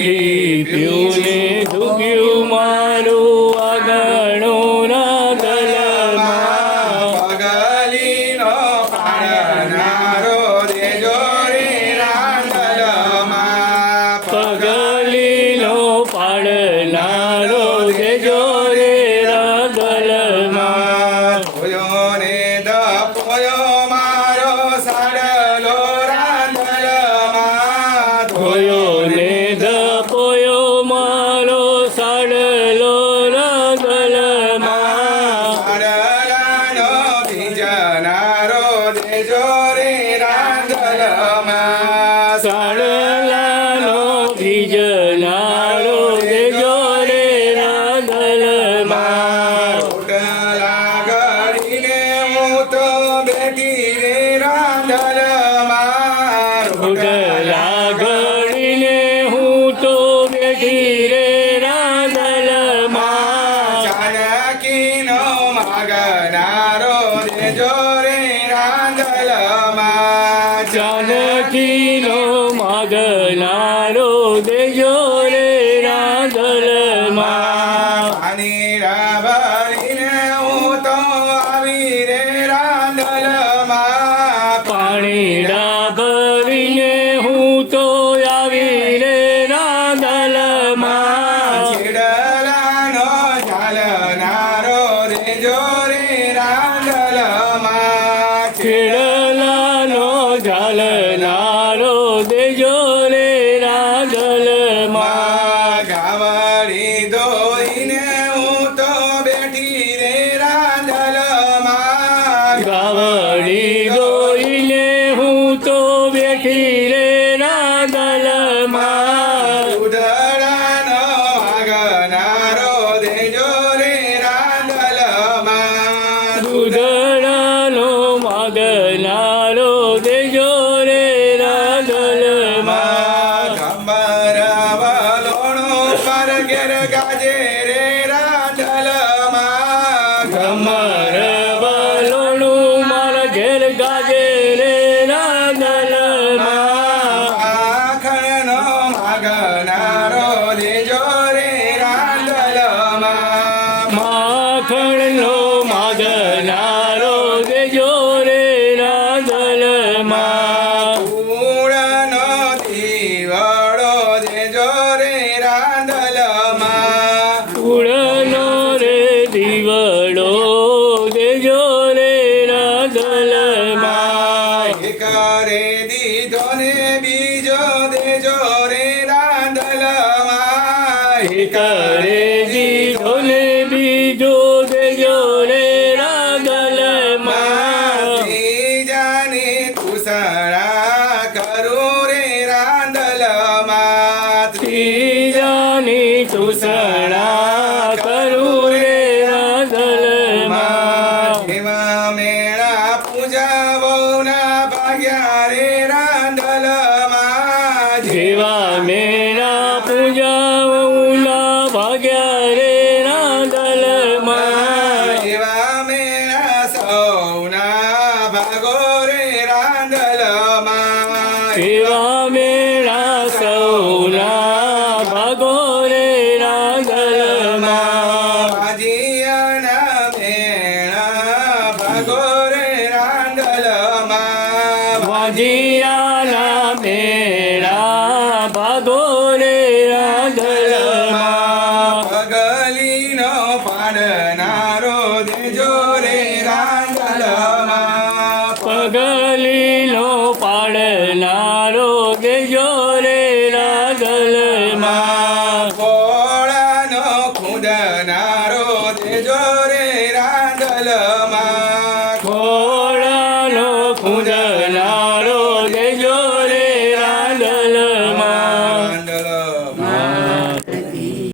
લીપ્યું ને ધુગ્યું મારું આગણું ના ગલમાં પગલીનો પાડનારો દેજો રે રાંદલમાં પગલીનો પાડનારો દેજો રે રગલમાં ધોયો ને મારો માગનારો દેજો રે રાંદલમાં જાનકીનો માગનારો દેજો રે રાંદલમાં પાણીડા ભરીને હું તો આવી રે રાંદલમાં પાણીડા ભરીને હું તો આવી રે રાંદલમાં ચીડલાનો ઝાલનારો દેજો ઝાલનારો દેજો રે રાંદલમાં ગાવડી ધોઈને હું તો બેઠી રે રાંદલમાં ગાવડી ધોઈને હું તો બેઠી રે રાંદલમાં ઉદડાનો આગનારો દેજો રે રાંદલમાં દૂધડાનો માગનારો દેજો get a. દીવડો દેજો રે રાંદલમાં એક રે દીધો ને બીજો દેજો રે રાંદલમાં કરે દીધો ને બીજો દેજો રે રાંદલમાં ત્રીજાની કુસળા કરું રે રાંદલમાં ત્રીજાની તુસણા પૂજા બહુના ભાગ્યા રે રાંદલમાં જેવા મેરા પૂજાઓના ભાગ્યા રે રાંદલમાં એવા મેળા સૌના ભાગો રે રાંદલમાં એવા મેળા 공자.